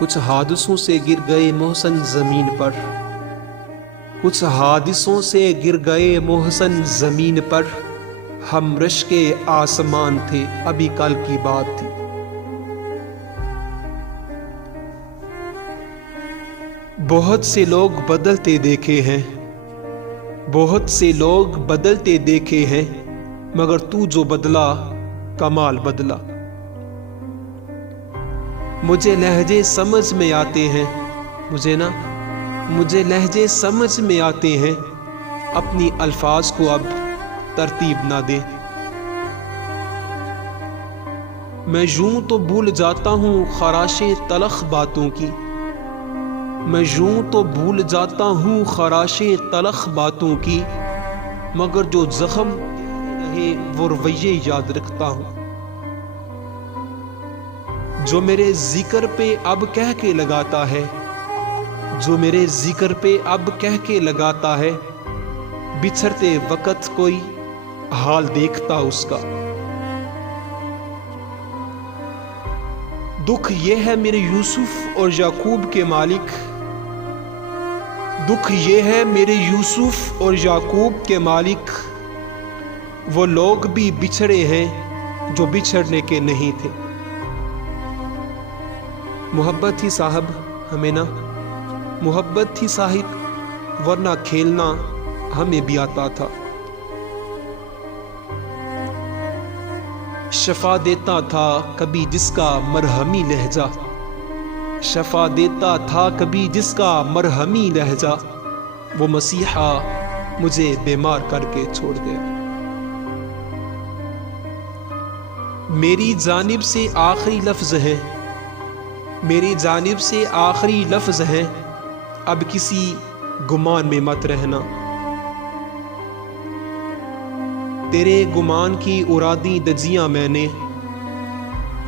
کچھ حادثوں سے گر گئے محسن زمین پر، کچھ حادثوں سے گر گئے محسن زمین پر، ہم رشک آسمان تھے ابھی کل کی بات تھی۔ بہت سے لوگ بدلتے دیکھے ہیں، بہت سے لوگ بدلتے دیکھے ہیں، مگر تو جو بدلا کمال بدلا۔ مجھے لہجے سمجھ میں آتے ہیں، مجھے لہجے سمجھ میں آتے ہیں، اپنی الفاظ کو اب ترتیب نہ دے۔ میں یوں تو بھول جاتا ہوں خراشیں تلخ باتوں کی، میں یوں تو بھول جاتا ہوں خراشیں تلخ باتوں کی، مگر جو زخم رہے وہ رویے یاد رکھتا ہوں۔ جو میرے ذکر پہ اب کہہ کے لگاتا ہے، جو میرے ذکر پہ اب کہہ کے لگاتا ہے، بچھڑتے وقت کوئی حال دیکھتا اس کا۔ دکھ یہ ہے میرے یوسف اور یعقوب کے مالک، دکھ یہ ہے میرے یوسف اور یعقوب کے مالک، وہ لوگ بھی بچھڑے ہیں جو بچھڑنے کے نہیں تھے۔ محبت تھی صاحب ہمیں نہ، محبت تھی صاحب، ورنہ کھیلنا ہمیں بھی آتا تھا۔ شفا دیتا تھا کبھی جس کا مرہمی لہجہ، شفا دیتا تھا کبھی جس کا مرہمی لہجہ، وہ مسیحا مجھے بیمار کر کے چھوڑ گیا۔ میری جانب سے آخری لفظ ہے، میری جانب سے آخری لفظ ہے، اب کسی گمان میں مت رہنا۔ تیرے گمان کی ارادی دجیاں میں نے،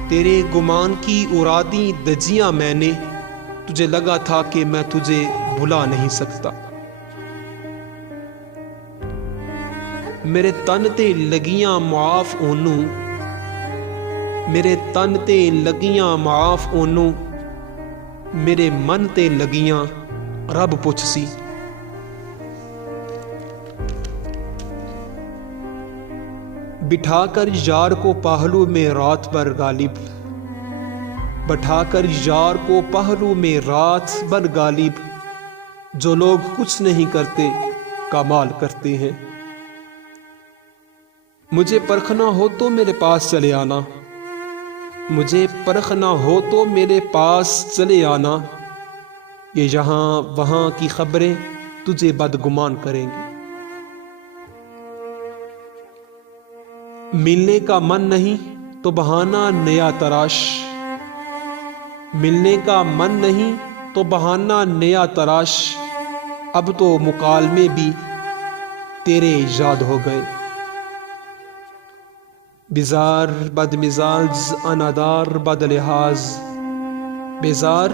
تیرے گمان کی ارادی دجیاں میں نے، تجھے لگا تھا کہ میں تجھے بھلا نہیں سکتا۔ میرے تن تے لگیاں معاف اونوں، میرے تن تے لگیاں معاف اونوں، میرے من تے لگیاں رب پوچھ سی۔ بٹھا کر یار کو پہلو میں رات بھر غالب، بٹھا کر یار کو پہلو میں رات بھر غالب، جو لوگ کچھ نہیں کرتے کمال کرتے ہیں۔ مجھے پرکھنا ہو تو میرے پاس چلے آنا، مجھے پرکھنا ہو تو میرے پاس چلے آنا، یہ یہاں وہاں کی خبریں تجھے بدگمان کریں گی۔ ملنے کا من نہیں تو بہانہ نیا تراش، ملنے کا من نہیں تو بہانہ نیا تراش، اب تو مکالمے بھی تیرے یاد ہو گئے۔ بیزار بد مزاج انادار بد لحاظ، بیزار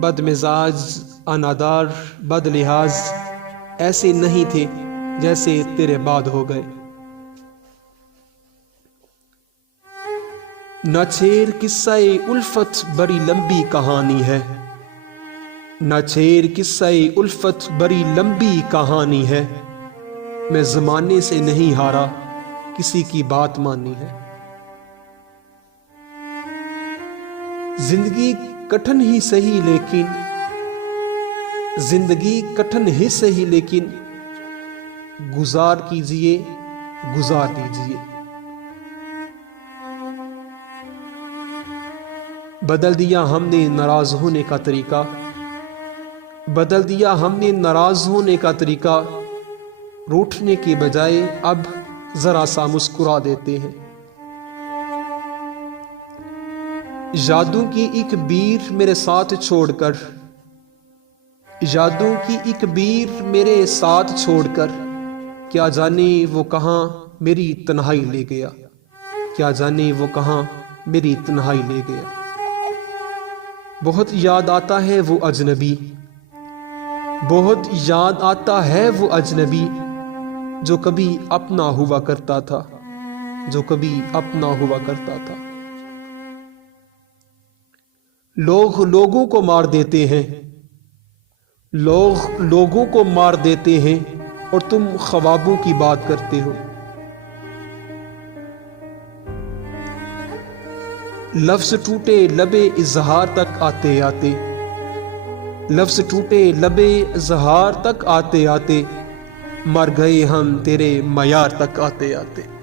بد مزاج انادار بد لحاظ، ایسے نہیں تھے جیسے تیرے بعد ہو گئے۔ نہ چھیر قصہ الفت بڑی لمبی کہانی ہے، نہ چھیر قصہ الفت بڑی لمبی کہانی ہے، میں زمانے سے نہیں ہارا کسی کی بات مانی ہے۔ زندگی کٹھن ہی سہی لیکن، زندگی کٹھن ہی سہی لیکن، گزار کیجئے گزار دیجئے۔ بدل دیا ہم نے ناراض ہونے کا طریقہ، بدل دیا ہم نے ناراض ہونے کا طریقہ، روٹھنے کے بجائے اب ذرا سا مسکرا دیتے ہیں۔ یادوں کی ایک بیر میرے ساتھ چھوڑ کر، یادوں کی ایک بیر میرے ساتھ چھوڑ کر، کیا جانے وہ کہاں میری تنہائی لے گیا، کیا جانے وہ کہاں میری تنہائی لے گیا۔ بہت یاد آتا ہے وہ اجنبی، بہت یاد آتا ہے وہ اجنبی، جو کبھی اپنا ہوا کرتا تھا، جو کبھی اپنا ہوا کرتا تھا۔ لوگ لوگوں کو مار دیتے ہیں، لوگ لوگوں کو مار دیتے ہیں اور تم خوابوں کی بات کرتے ہو۔ لفظ ٹوٹے لبے اظہار تک آتے آتے، لفظ ٹوٹے لبے اظہار تک آتے آتے، مر گئے ہم تیرے معیار تک آتے آتے۔